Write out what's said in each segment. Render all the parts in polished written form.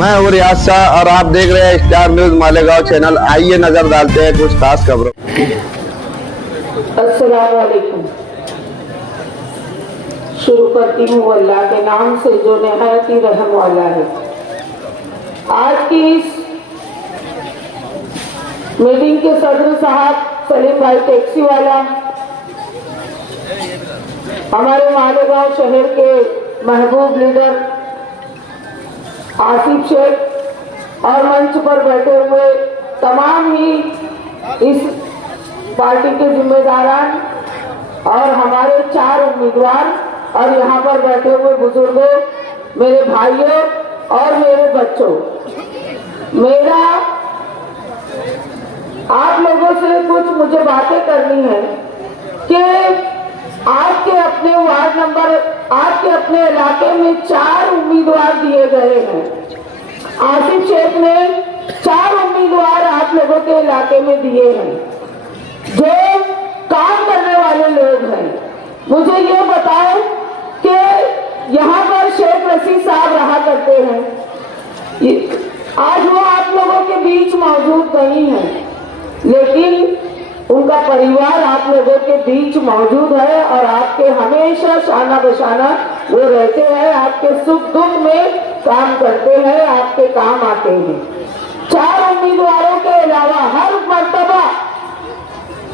मैं हूँ रियाज शाह और आप देख रहे हैं स्टार न्यूज मालेगांव चैनल। आइए नजर डालते हैं कुछ खास खबरों। अस्सलाम वालेकुम। शुरू करती हूँ अल्लाह के नाम से जो निहायत ही रहम वाला है। आज की इस मीटिंग के सदर साहब सलीम भाई टैक्सी वाला, हमारे मालेगांव शहर के महबूब लीडर आसिफ शेख और मंच पर बैठे हुए तमाम ही इस पार्टी के जिम्मेदारान और हमारे 4 उम्मीदवार और यहाँ पर बैठे हुए बुजुर्गों, मेरे भाइयों और मेरे बच्चों, मेरा आप लोगों से कुछ मुझे बातें करनी है कि आपके अपने वार्ड नंबर, आपके अपने इलाके में 4 उम्मीदवार दिए गए हैं। आसिफ शेख ने 4 उम्मीदवार आप लोगों के इलाके में दिए हैं जो काम करने वाले लोग हैं। मुझे ये बताओ कि यहाँ पर शेख रशीद साहब रहा करते हैं, आज वो आप लोगों के बीच मौजूद नहीं है, लेकिन उनका परिवार आप लोगों के बीच मौजूद है और आपके हमेशा शाना बशाना वो रहते हैं, आपके सुख दुख में काम करते हैं, आपके काम आते हैं। 4 उम्मीदवारों के अलावा हर मर्तबा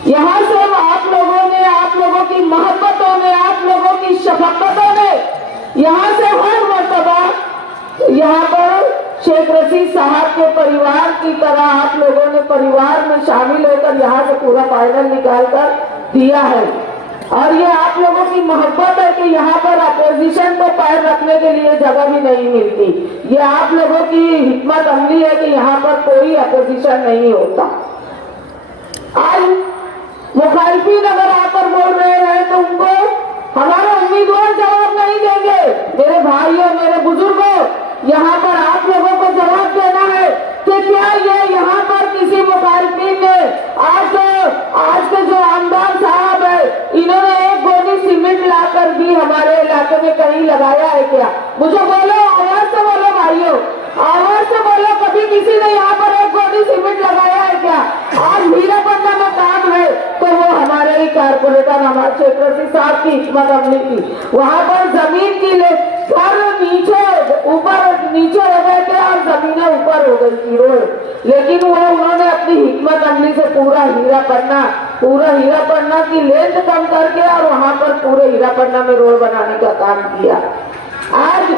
यहाँ से आप लोगों ने, आप लोगों की मोहब्बतों ने, आप लोगों की शफकतों ने यहाँ से हर मर्तबा यहाँ पर शेख रशीद साहब के परिवार की तरह आप लोगों ने परिवार में शामिल होकर यहाँ से पूरा फाइनल निकाल कर दिया है। और ये आप लोगों की मोहब्बत है कि यहाँ पर अपोजिशन को पैर रखने के लिए जगह भी नहीं मिलती। ये आप लोगों की हिम्मत अमली है कि यहाँ पर कोई अपोजिशन नहीं होता। आज मुखालिफिन अगर आकर बोल रहे हैं तो उनको हमारे उम्मीदवार जवाब नहीं देंगे। मेरे भाइयों, मेरे बुजुर्गों, यहाँ पर आप लोगों को जवाब देना है कि क्या ये यहाँ पर किसी मुखालिफिन ने आज के जो आमदार साहब है, इन्होंने एक गोली सीमेंट लाकर भी हमारे इलाके में कहीं लगाया है क्या? मुझे बोलो, आवाज से बोलो भाइयों, आवाज से बोलो, कभी किसी ने यहाँ पर एक गोली सीमेंट लगाया है क्या? आज हीरापन्ना में काम है तो वो हमारे ही कारपोरेटर हमारे शेख रशीद साहब की हिम्मत अमली की, वहाँ पर जमीन की घर नीचे हो गए थे और जमीनें ऊपर हो गई थी रोड, लेकिन वो उन्होंने अपनी हिम्मत अमली से पूरा हीरापन्ना की लेंथ कम करके और वहाँ पर पूरे हीरापन्ना में रोड बनाने का काम किया। आज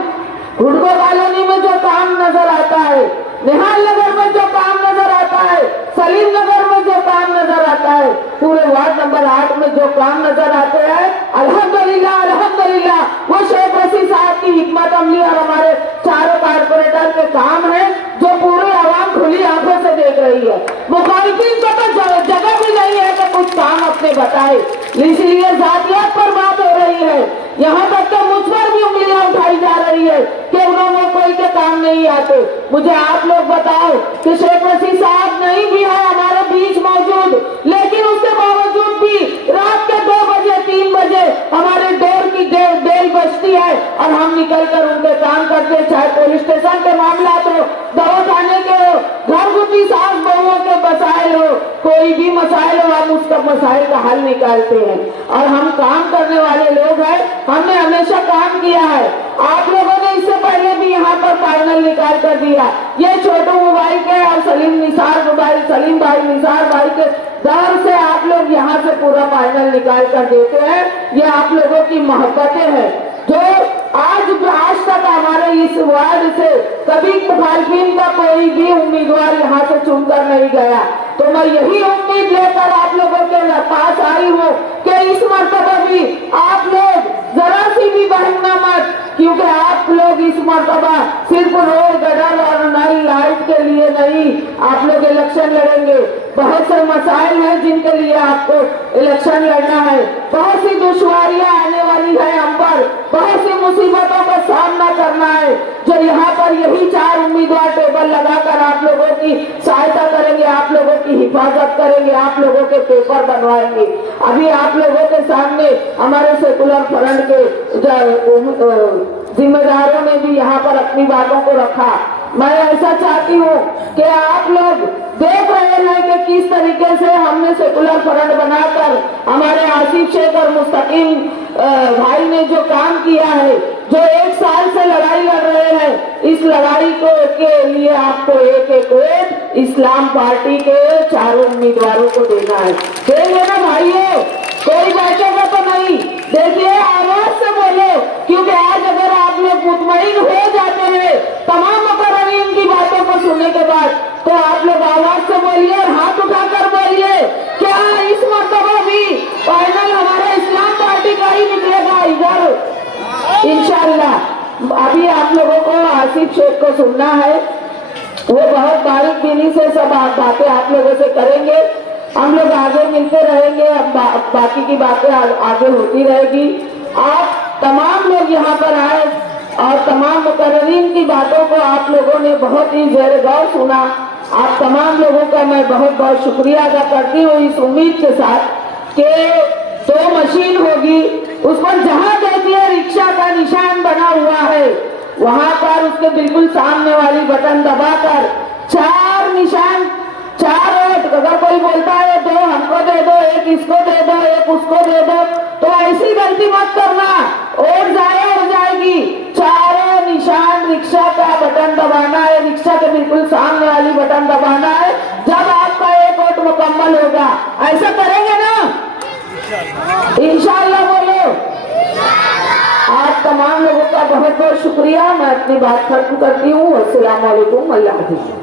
हुडको कॉलोनी में जो काम नजर आता है, निहाल नगर में जो काम नजर आता है, सलीम नगर में जो काम नजर आता है, पूरे वार्ड नंबर 8 में जो काम नजर आते हैं, अल्हम्दुलिल्लाह अल्हम्दुलिल्लाह वो शेख रशीद साहब की हिम्मत अमली और हमारे 4 कारपोरेटर के काम है जो पूरी आवाम खुली आंखों से देख रही है। मुखालिफिन को तो जगह भी नहीं है कि कुछ काम अपने बताए, इसलिए जातियात पर बात हो रही है। यहाँ तक तो मुझ पर भी उंगलियां उठाई जा रही है कि उन्होंने कोई के काम नहीं आते। मुझे आप लोग बताओ कि शेख रशीद साहब नहीं भी है हमारे बीच मौजूद, लेकिन उसके बावजूद भी रात के 2 बजे 3 बजे हमारे डोर की बेल बजती है और हम निकल कर उनके काम करते, चाहे पुलिस स्टेशन के मामला हो, दवा खाने के हो, घरगुती सास बहुओं के मसाइल हो, कोई भी मसाइल हो, हम उसका मसाइल का हल निकालते हैं और हम काम करने वाले लोग हैं। हमने हमेशा काम किया है। आप लोगों ने इससे पहले भी यहाँ पर फाइनल निकाल कर दिया। ये छोटू मोबाइल के और सलीम भाई निसार भाई के दर से आप लोग यहाँ से पूरा फाइनल निकाल कर देते हैं। ये आप लोगों की मोहब्बतें हैं जो आज तक हमारे इस वार्ड से कभी मुखालिफिन का कोई भी उम्मीदवार यहाँ से चुनकर नहीं गया। तो मैं यही उम्मीद लेकर आप लोगों के पास आई हूँ कि इस मर्तबा भी आप लोग जरा सी भी बहना मत, क्योंकि आप लोग इस मर्तबा सिर्फ रोड गटर और नई लाइट के लिए नहीं, आप लोग इलेक्शन लड़ेंगे। बहुत से मसाइल हैं जिनके लिए आपको इलेक्शन लड़ना है, बहुत सी दुश्वारियां आने वाली है हम पर, बहुत सी मुसीबतों का सामना करना है, जो यहाँ पर यही 4 उम्मीदवार टेबल लगाकर आप लोगों की सहायता करेंगे, आप लोगों की हिफाजत करेंगे, आप लोगों के पेपर बनवाएंगे। अभी आप लोगों के सामने हमारे सेकुलर फ्रंट के जिम्मेदारों ने भी यहाँ पर अपनी बातों को रखा मैं ऐसा चाहती हूँ कि आप लोग देख रहे हैं कि किस तरीके से हमने सेकुलर फ्रंट बनाकर हमारे आसिफ शेख और मुस्तकीम भाई ने जो काम किया है, जो 1 साल से लड़ाई लड़ रहे हैं, इस लड़ाई को के लिए आपको एक एक वोट इस्लाम पार्टी के 4 उम्मीदवारों को देना है। देंगे ना भाइयों? कोई बैठेगा तो नहीं? देखिए, आवाज से बोलो, क्योंकि आज अगर आप लोग मुतमईन हो जाते हैं तमाम मुकर्ररीन की बातों को सुनने के बाद, तो आप लोग आवाज से बोलिए और हाथ उठाकर बोलिए, क्या इस मर्तबा भी फाइनल हमारा इस्लाम पार्टी का ही निकलेगा इधर इंशाअल्लाह। अभी आप लोगों को आसिफ शेख को सुनना है, वो बहुत बारीक बीनी से सब बातें आप लोगों से करेंगे। हम लोग आगे मिलते रहेंगे, अब बाकी की बातें आगे होती रहेगी। आप तमाम लोग यहाँ पर आए और तमाम मुकर्ररीन की बातों को आप लोगों ने बहुत ही ज़ेर गौर सुना। आप तमाम लोगों का मैं बहुत बहुत शुक्रिया अदा करती हूँ, इस उम्मीद के साथ कि 2 मशीन होगी, उस पर जहाँ देखिए रिक्शा का निशान बना हुआ है, वहां पर उसके बिल्कुल सामने वाली बटन दबाकर 4 निशान, 4 वोट, अगर कोई बोलता है 2 हमको दे दो, 1 इसको दे दो, 1 उसको दे दो, तो ऐसी गलती मत करना, वोट जाया हो जाएगी। 4 निशान रिक्शा का बटन दबाना है, रिक्शा के बिल्कुल सामने वाली बटन दबाना है, जब आपका 1 वोट मुकम्मल होगा। ऐसा करेंगे ना? इंशाअल्लाह बोलो। आप तमाम लोगों का बहुत बहुत शुक्रिया। मैं अपनी बात खत्म करती हूँ। अस्सलाम वालेकुम, अल्लाह हाफ़िज़।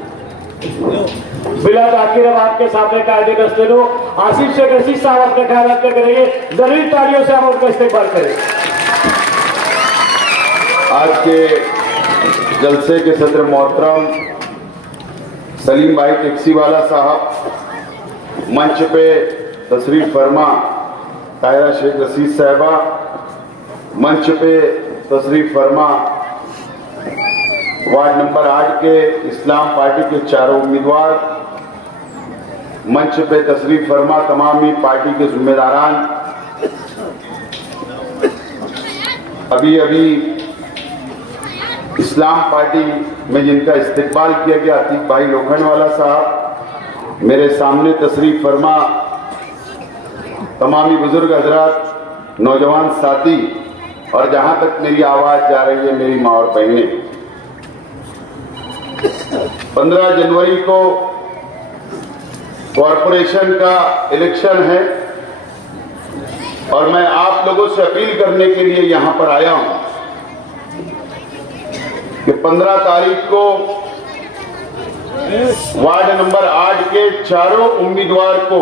बिला ताकीर अब आपके सामने कायदे दस्ते दो आसिफ शेख रशीद साहब अपने ख्याल व्यक्त करेंगे। जरूरी तालियों से हम उनका इस्तेमाल करें। आज के जलसे के सदर मोहतरम सलीम भाई टैक्सीवाला साहब, मंच पे तशरीफ फरमा ताहिरा शेख रशीद साहबा, मंच पे तशरीफ फरमा वार्ड नंबर 8 के इस्लाम पार्टी के 4 उम्मीदवार, मंच पे तशरीफ फरमा तमामी पार्टी के जिम्मेदारान। अभी अभी इस्लाम पार्टी में जिनका इस्तकबाल किया गया अतीक भाई लोखंडवाला साहब, मेरे सामने तशरीफ फरमा तमामी बुजुर्ग हजरात, नौजवान साथी, और जहां तक मेरी आवाज जा रही है मेरी माँ और बहनें, 15 जनवरी को कॉरपोरेशन का इलेक्शन है और मैं आप लोगों से अपील करने के लिए यहां पर आया हूं कि 15 तारीख को वार्ड नंबर 8 के 4 उम्मीदवार को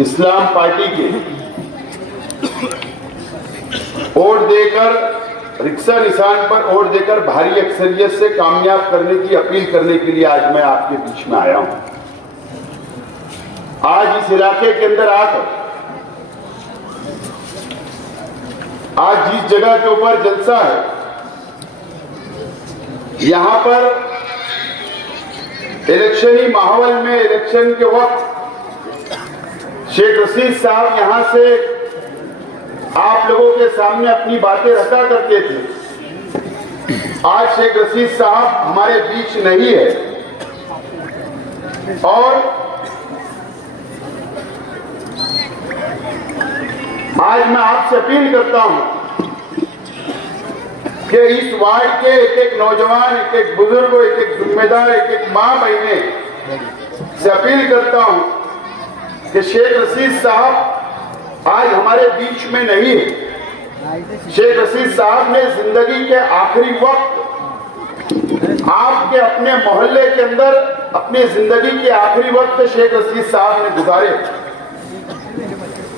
इस्लाम पार्टी के वोट देकर, रिक्शा निशान पर वोट देकर भारी अक्सरियत से कामयाब करने की अपील करने के लिए आज मैं आपके बीच में आया हूं। आज इस इलाके के अंदर आकर, आज जिस जगह के ऊपर जलसा है, यहां पर इलेक्शनी माहौल में, इलेक्शन के वक्त शेख रशीद साहब यहां से आप लोगों के सामने अपनी बातें रखा करते थे। आज शेख रशीद साहब हमारे बीच नहीं है और आज मैं आपसे अपील करता हूं कि इस वार्ड के एक एक नौजवान, एक एक बुजुर्ग, एक एक जिम्मेदार, एक एक मां बहने से अपील करता हूं कि शेख रशीद साहब आज हमारे बीच में नहीं है। शेख रशीद साहब ने जिंदगी के आखिरी वक्त आपके अपने मोहल्ले के अंदर अपनी जिंदगी के आखिरी वक्त शेख रशीद साहब ने गुजारे।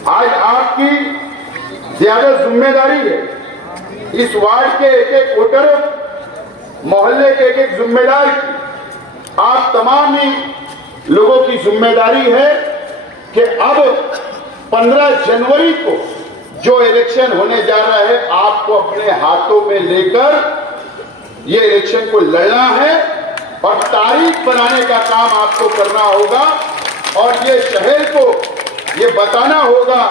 आज आपकी ज्यादा जिम्मेदारी है, इस वार्ड के एक एक वोटर, मोहल्ले के एक एक जिम्मेदार की, आप तमाम ही लोगों की जिम्मेदारी है कि अब 15 जनवरी को जो इलेक्शन होने जा रहा है, आपको अपने हाथों में लेकर ये इलेक्शन को लड़ना है और तारीख बनाने का काम आपको करना होगा और ये शहर को ये बताना होगा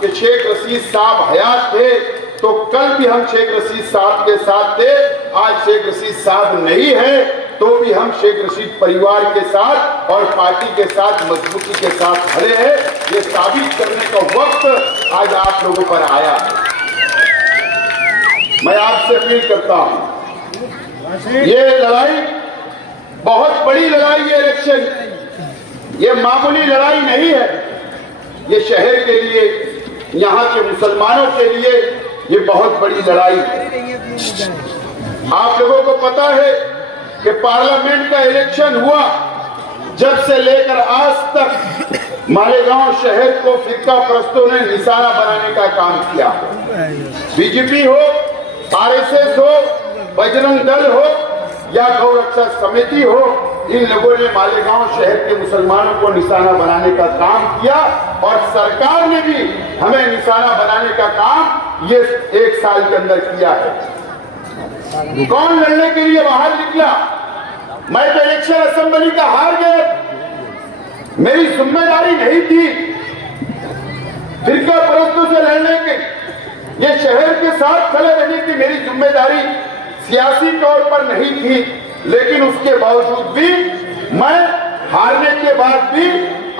कि शेख रशीद साहब हयात थे तो कल भी हम शेख रशीद साहब के साथ थे, आज शेख रशीद साहब नहीं है, तो भी हम शेख रशीद परिवार के साथ और पार्टी के साथ मजबूती के साथ खड़े हैं। ये साबित करने का वक्त आज आप लोगों पर आया है। मैं आपसे अपील करता हूं, ये लड़ाई बहुत बड़ी लड़ाई है। इलेक्शन ये मामूली लड़ाई नहीं है। ये शहर के लिए, यहाँ के मुसलमानों के लिए ये बहुत बड़ी लड़ाई है। आप लोगों को पता है कि पार्लियामेंट का इलेक्शन हुआ, जब से लेकर आज तक मालेगांव शहर को फिरका परस्तों ने निशाना बनाने का काम किया। बीजेपी हो, आरएसएस हो, बजरंग दल हो या गौ रक्षा समिति हो, इन लोगों ने मालेगांव शहर के मुसलमानों को निशाना बनाने का काम किया और सरकार ने भी हमें निशाना बनाने का काम ये 1 साल के अंदर किया है। कौन लड़ने के लिए बाहर निकला? मैं तो इलेक्शन असेंबली का हार गया, मेरी जिम्मेदारी नहीं थी फिरका परस्तों से लड़ने की। ये शहर के साथ खड़े रहने की मेरी जिम्मेदारी सियासी तौर पर नहीं थी, लेकिन उसके बावजूद भी मैं हारने के बाद भी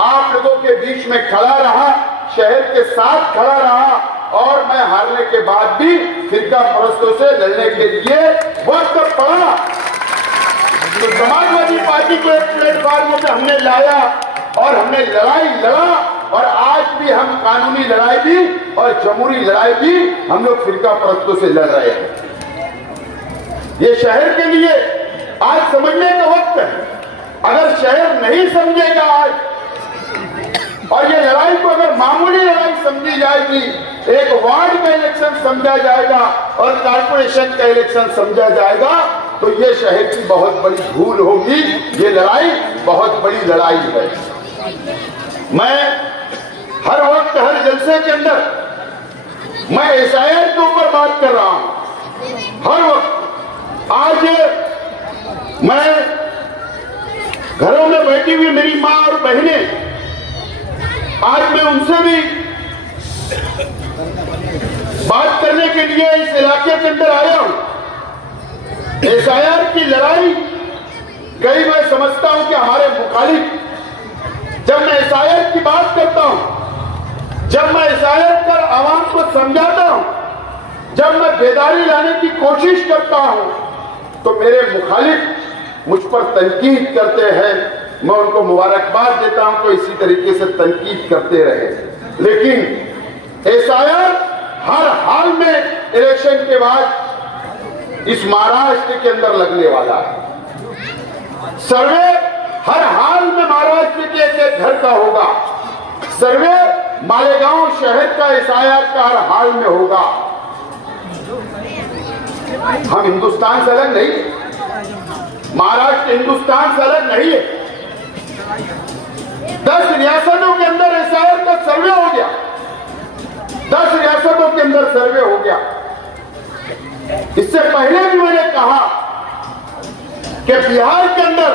आप लोगों के बीच में खड़ा रहा, शहर के साथ खड़ा रहा और मैं हारने के बाद भी फिरका परस्तों से लड़ने के लिए वक्त पड़ा। तो समाजवादी पार्टी को एक प्लेटफॉर्म पे हमने लाया और हमने लड़ाई लड़ा और आज भी हम कानूनी लड़ाई भी और जमहूरी लड़ाई भी हम लोग फिरका परस्तों से लड़ रहे हैं। ये शहर के लिए आज समझने का वक्त है। अगर शहर नहीं समझेगा आज और ये लड़ाई को अगर मामूली लड़ाई समझी जाएगी, एक वार्ड का इलेक्शन समझा जाएगा और कारपोरेशन का इलेक्शन समझा जाएगा, तो ये शहर की बहुत बड़ी भूल होगी। ये लड़ाई बहुत बड़ी लड़ाई है। मैं हर वक्त हर जलसे के अंदर मैं एसआईआर के ऊपर बात कर रहा हूं। हर वक्त आज मैं घरों में बैठी हुई मेरी माँ और बहनें, आज मैं उनसे भी बात करने के लिए इस इलाके के अंदर आया हूं। एसआईआर की लड़ाई कई मैं समझता हूं कि हमारे मुखालिफ, जब मैं एसआईआर की बात करता हूं, जब मैं एसआईआर कर आवाम को समझाता हूं, जब मैं बेदारी लाने की कोशिश करता हूं, तो मेरे मुखालिफ मुझ पर तनकीद करते हैं। मैं उनको मुबारकबाद देता हूं तो इसी तरीके से तनकीद करते रहे। लेकिन एसआईआर हर हाल में इलेक्शन के बाद इस महाराष्ट्र के अंदर लगने वाला है। सर्वे हर हाल में महाराष्ट्र के एक घर का होगा। सर्वे मालेगांव शहर का एसआईआर का हर हाल में होगा। हम हिंदुस्तान से अलग नहीं, महाराष्ट्र हिंदुस्तान से अलग नहीं है। 10 रियासतों के अंदर एसआईआर का सर्वे हो गया, 10 रियासतों के अंदर सर्वे हो गया। इससे पहले भी मैंने कहा कि बिहार के अंदर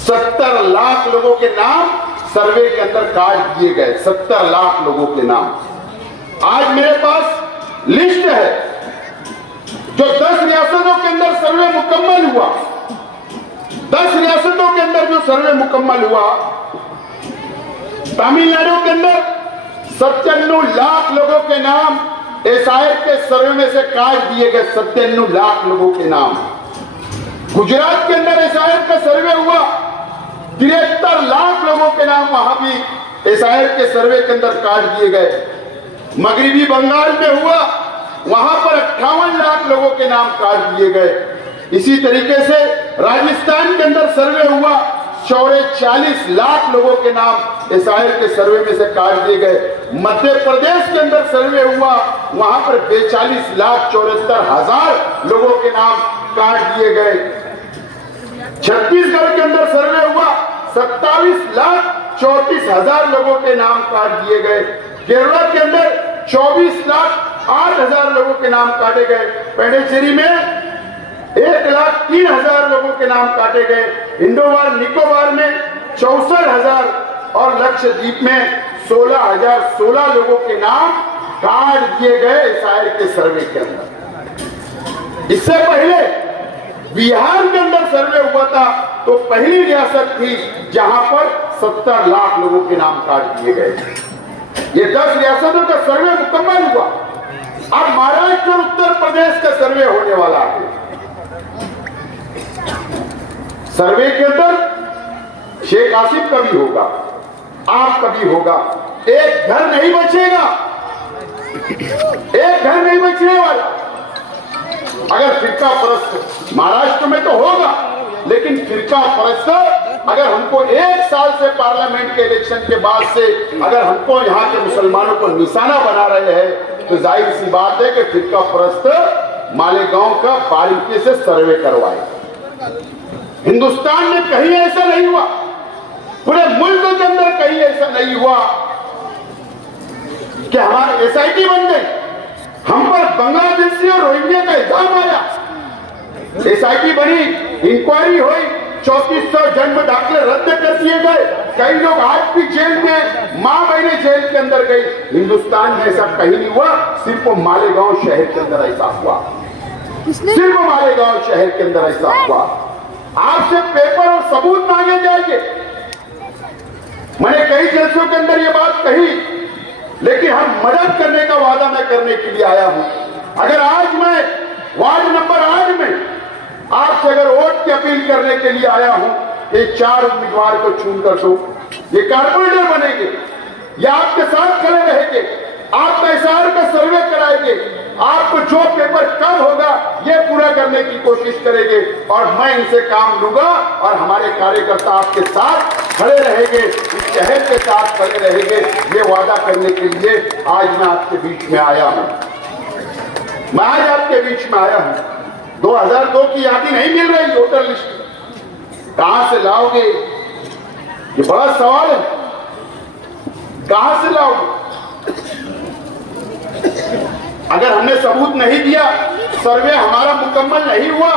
70 लाख लोगों के नाम सर्वे के अंदर काट दिए गए। 70 लाख लोगों के नाम आज मेरे पास लिस्ट है। जो 10 रियासतों के अंदर सर्वे मुकम्मल हुआ, 10 रियासतों के अंदर जो सर्वे मुकम्मल हुआ, तमिलनाडु के अंदर 97 लाख लोगों के नाम एसआईआर के सर्वे में से काट दिए गए। 97 लाख लोगों के नाम। गुजरात के अंदर एसआईआर का सर्वे हुआ, 73 लाख लोगों के नाम वहां भी एसआईआर के सर्वे के अंदर काट दिए गए। मगरिबी बंगाल में हुआ, वहां पर 58 लाख लोगों के नाम काट दिए गए। इसी तरीके से राजस्थान के अंदर सर्वे हुआ, 40 लाख लोगों के नाम एसआईआर के सर्वे में से काट दिए गए। मध्य प्रदेश के अंदर सर्वे हुआ, वहां पर 42,74,000 लोगों के नाम काट दिए गए। छत्तीसगढ़ के अंदर सर्वे हुआ, 27,34,000 लोगों के नाम काट दिए गए। केरला के अंदर 24,08,000 लोगों के नाम काटे गए। पेंडेचेरी में 1,03,000 लोगों के नाम काटे गए। इंडोवार निकोबार में 64,000 और लक्षद्वीप में 16,016 लोगों के नाम काट दिए गए एसआईआर के सर्वे के अंदर। इससे पहले बिहार के अंदर सर्वे हुआ था तो पहली रियासत थी जहां पर 70 लाख लोगों के नाम काट दिए गए। ये 10 रियासतों का सर्वे मुकम्मल हुआ। अब महाराष्ट्र और उत्तर प्रदेश का सर्वे होने वाला है। सर्वे के अंदर शेख आसिफ का भी होगा, आपका भी होगा। एक घर नहीं बचेगा, एक घर नहीं बचने वाला। अगर फिरका परस्त महाराष्ट्र में तो होगा, लेकिन फिरका परस्त अगर हमको 1 साल से पार्लियामेंट के इलेक्शन के बाद से अगर हमको यहाँ के मुसलमानों को निशाना बना रहे हैं तो जाहिर सी बात है कि फिरका परस्त मालेगांव का बारीकी से सर्वे करवाए। हिंदुस्तान में कहीं ऐसा नहीं हुआ, पूरे मुल्क के अंदर कहीं ऐसा नहीं हुआ कि हमारी SIT बन गई, हम पर बांग्लादेशी और रोहिंग्या का इल्जाम आया, SIT बनी, इंक्वायरी हुई, 3400 जन्म दाखिले रद्द कर दिए गए, कई लोग आज भी जेल में मां बहने जेल के अंदर गई। हिंदुस्तान में ऐसा कहीं नहीं हुआ, सिर्फ मालेगांव शहर के अंदर ऐसा हुआ, सिर्फ मालेगांव शहर के अंदर ऐसा हुआ। आपसे पेपर और सबूत मांगे जाएंगे। मैंने कई जलसों के अंदर ये बात कही, लेकिन हम मदद करने का वादा मैं करने के लिए आया हूं। अगर आज मैं वार्ड नंबर 8 में आपसे अगर वोट की अपील करने के लिए आया हूं, ये 4 उम्मीदवार को चुनकर दो, ये कारपोरेटर बनेंगे, ये आपके साथ खड़े रहेंगे, आपका SR का सर्वे कराएंगे, आपको जो पेपर कम होगा ये पूरा करने की कोशिश करेंगे और मैं इनसे काम लूंगा और हमारे कार्यकर्ता आपके साथ खड़े रहेंगे, इस शहर के साथ खड़े रहेंगे। ये वादा करने के लिए आज मैं आपके बीच में आया हूं। मैं आज आपके बीच में आया हूं। 2002 की यादी नहीं मिल रही, वोटर लिस्ट कहां से लाओगे, ये बड़ा सवाल है। कहां से लाओगे? अगर हमने सबूत नहीं दिया, सर्वे हमारा मुकम्मल नहीं हुआ,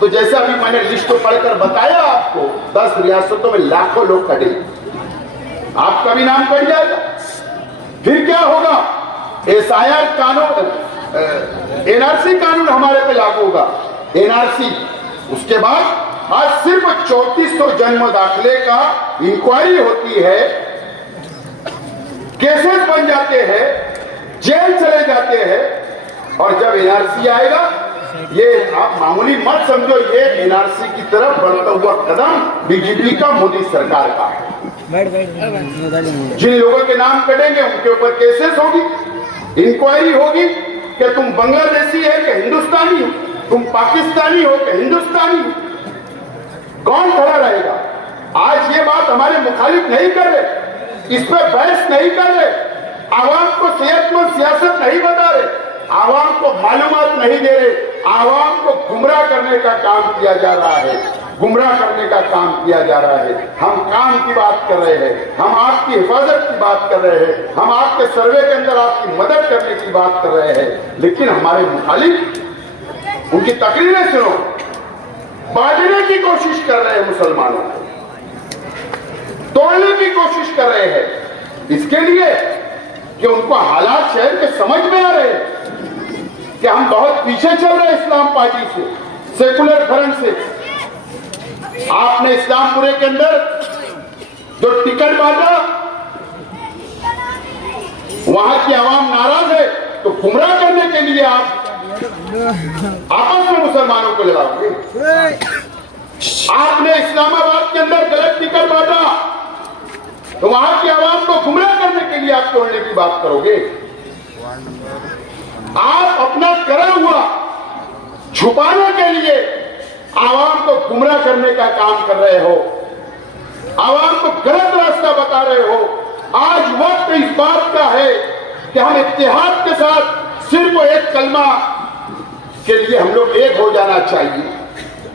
तो जैसा अभी मैंने लिस्ट पढ़कर बताया आपको, 10 रियासतों में लाखों लोग कटे, आपका भी नाम कट जाएगा। फिर क्या होगा? SIR कानून, NRC कानून हमारे पे लागू होगा, NRC। उसके बाद आज सिर्फ 3400 जन्म दाखिले का इंक्वायरी होती है, केसेस बन जाते हैं, जेल चले जाते हैं, और जब NRC आएगा, ये आप मामूली मत समझो, ये NRC की तरफ बढ़ता हुआ कदम BJP का, मोदी सरकार का है। जिन लोगों के नाम कटेंगे उनके ऊपर केसेस होगी, इंक्वायरी होगी कि तुम बांग्लादेशी है कि हिंदुस्तानी हो, तुम पाकिस्तानी हो कि हिंदुस्तानी हो। कौन खड़ा रहेगा? आज ये बात हमारे मुखालिफ नहीं कर रहे, इस पर बहस नहीं कर रहे, आवाम को सेहतमंद सियासत नहीं बता रहे, आवाम को मालूमात नहीं दे रहे, आवाम को गुमराह करने का काम किया जा रहा है, गुमराह करने का काम किया जा रहा है। हम काम की बात कर रहे हैं, हम आपकी हिफाजत की बात कर रहे हैं, हम आपके सर्वे के अंदर आपकी मदद करने की बात कर रहे हैं, लेकिन हमारे मुखालिफ उनकी तकरीरें सुनो, बांटने की कोशिश कर रहे हैं, मुसलमानों को तोड़ने की कोशिश कर रहे हैं, इसके लिए कि उनको हालात शहर के समझ में आ रहे हैं कि हम बहुत पीछे चल रहे हैं इस्लाम पार्टी से, सेकुलर फ्रंट से। आपने इस्लामपुरे के अंदर जो टिकट बांटा, वहां की आवाम नाराज है, तो गुमराह करने के लिए आप आपस में मुसलमानों को लगाओगे। आपने इस्लामाबाद के अंदर गलत टिकट बांटा, तो वहां की आवाम को गुमराह करने के लिए आप तोड़ने की बात करोगे। आप अपना करा हुआ छुपाने के लिए आवाम को गुमराह करने का काम कर रहे हो, आवाम को गलत रास्ता बता रहे हो। आज वक्त इस बात का है कि हम इत्तेहाद के साथ सिर्फ एक कलमा के लिए हम लोग एक हो जाना चाहिए।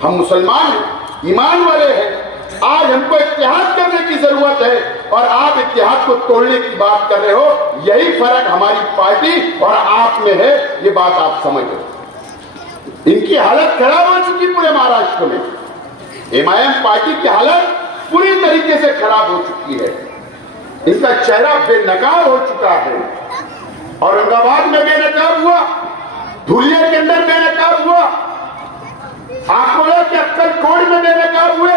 हम मुसलमान हैं, ईमान वाले हैं, आज हमको इत्तेहाद करने की जरूरत है और आप इत्तेहाद को तोड़ने की बात कर रहे हो। यही फर्क हमारी पार्टी और आप में है, ये बात आप समझ लो। इनकी हालत खराब हो चुकी पूरे महाराष्ट्र में, MIM पार्टी की हालत पूरी तरीके से खराब हो चुकी है, इनका चेहरा बेनकाब हो चुका है। औरंगाबाद में बेनकाब हुआ, धुलिया के अंदर बेनकाब हुआ, आकोला के अक्कलकोट में बेनकाब हुए,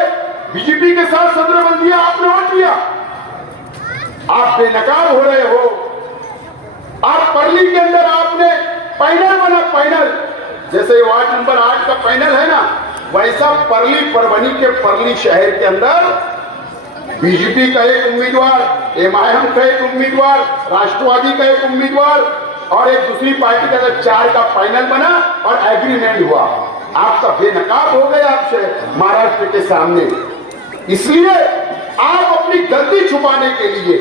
बीजेपी के साथ सदरबंदिया आपने वोट दिया, आप बेनकाब हो रहे हो। आप परली के अंदर आपने पैनल बना, पैनल जैसे वार्ड नंबर 8 का पैनल है ना, वैसा परली परभनी के परली शहर के अंदर बीजेपी का एक उम्मीदवार, एमआईएम का एक उम्मीदवार, राष्ट्रवादी का एक उम्मीदवार और एक दूसरी पार्टी का 4 का पैनल बना और एग्रीमेंट हुआ। आपका बेनकाब हो गया आपसे महाराष्ट्र के सामने। इसलिए आप अपनी गलती छुपाने के लिए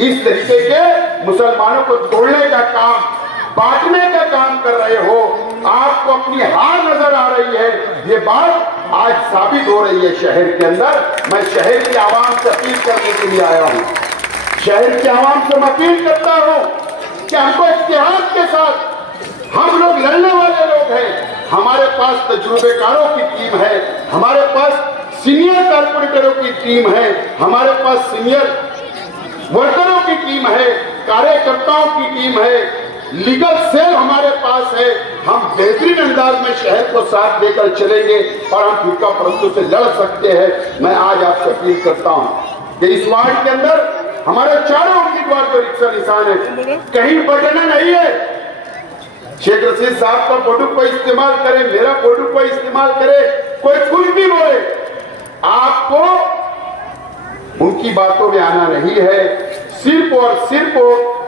इस तरीके के मुसलमानों को तोड़ने का काम, बांटने का काम कर रहे हो। आपको अपनी हार नजर आ रही है, ये बात आज साबित हो रही है शहर के अंदर। मैं शहर की आवाम से अपील करने के लिए आया हूं, शहर की आवाम से मैं अपील करता हूं कि हमको इत्तेहाद के साथ, हम लोग लड़ने वाले लोग हैं, हमारे पास तजुर्बेकारों की टीम है, हमारे पास सीनियर कारपोरेटरों की टीम है, हमारे पास सीनियर वर्करों की टीम है, कार्यकर्ताओं की टीम है, लीगल सेल हमारे पास है। हम बेहतरीन अंदाज में शहर को साथ देकर चलेंगे और हम फिरका परस्तों से लड़ सकते हैं। मैं आज आपसे अपील करता हूं कि इस वार्ड के अंदर हमारे चारों उम्मीदवार को रिक्शा निशान है, कहीं बटना नहीं है। शेख रशीद साहब का फोटो कोई इस्तेमाल करे, मेरा फोटो कोई इस्तेमाल करे, कोई कुछ भी बोले, आपको उनकी बातों में आना नहीं है। सिर्फ और सिर्फ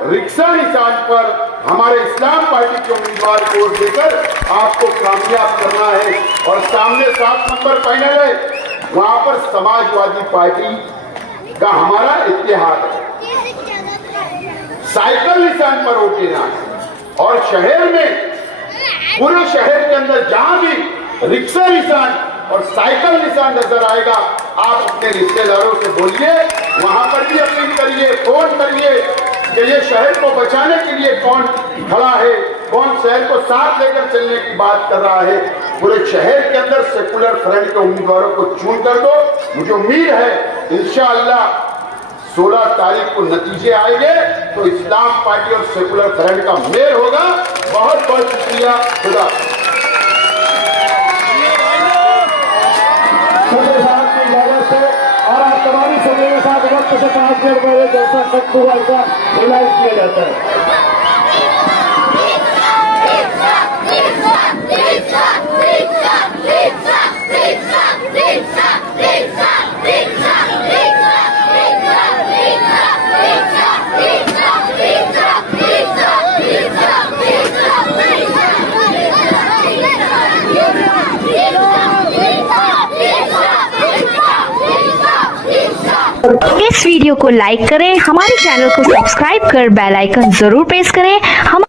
रिक्शा निशान पर हमारे इस्लाम पार्टी के उम्मीदवार को वोट देकर आपको कामयाब करना है। और सामने 7 नंबर पैनल है, वहां पर समाजवादी पार्टी का हमारा इत्तेहाद है। साइकिल निशान पर वोट देना है और शहर में, पूरे शहर के अंदर जहां भी रिक्शा निशान और साइकिल निशान नजर आएगा, आप अपने रिश्तेदारों से बोलिए, वहां पर भी अपील करिए, फोन करिए कि ये शहर को बचाने के लिए कौन खड़ा है, कौन शहर को साथ लेकर चलने की बात कर रहा है। पूरे शहर के अंदर सेकुलर फ्रंट के उम्मीदवारों को चुन कर दो। मुझे उम्मीद है इंशाअल्लाह 16 तारीख को नतीजे आएंगे तो इस्लाम पार्टी और सेकुलर फ्रंट का मेल होगा। बहुत बहुत शुक्रिया। खुदा और आप तमाम समय के साथ वक्त से 5 मिनट पहले जैसा वक्त हुआ ऐसा रिलाइज किया जाता है। इस वीडियो को लाइक करें, हमारे चैनल को सब्सक्राइब कर बेल आइकन जरूर प्रेस करें। हम